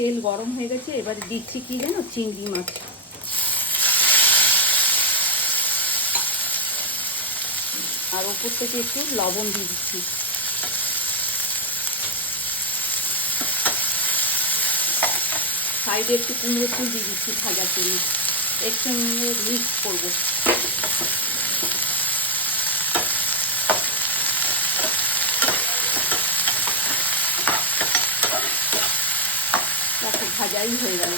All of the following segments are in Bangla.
তেল গরম হয়ে গেছে, এবারে দিচ্ছি কি জানো, চিংড়ি মাছ। আর ওপর থেকে একটু লবণ দিয়ে দিচ্ছি। সাইডে একটু কুমড়ো ফুল দিয়ে দিচ্ছি ভাজার জন্য, একসঙ্গে মিক্স করবো। তারপর ভাজাই হয়ে গেল।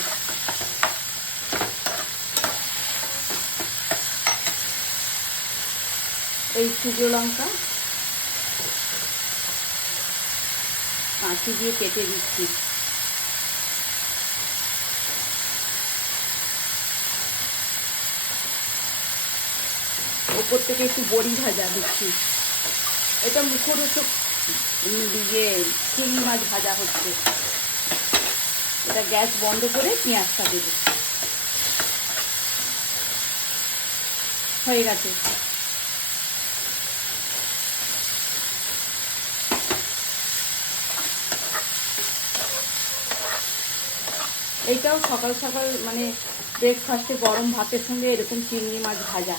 এই শুকনো লঙ্কা কাঁচি দিয়ে কেটে দিচ্ছি। ওপর থেকে একটু বড়ি ভাজা দিচ্ছি। এটা মুখরোচক দিয়ে চিংড়ি মাছ ভাজা হচ্ছে। এটা গ্যাস বন্ধ করে পেঁয়াজটা দেব। হয়ে গেছে। এইটাও সকাল সকাল মানে ব্রেকফাস্টে গরম ভাতের সঙ্গে এরকম চিংড়ি মাছ ভাজা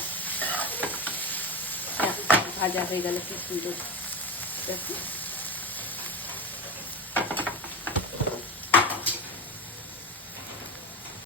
ভাজা হয়ে গেল, কি সুন্দর দেখো।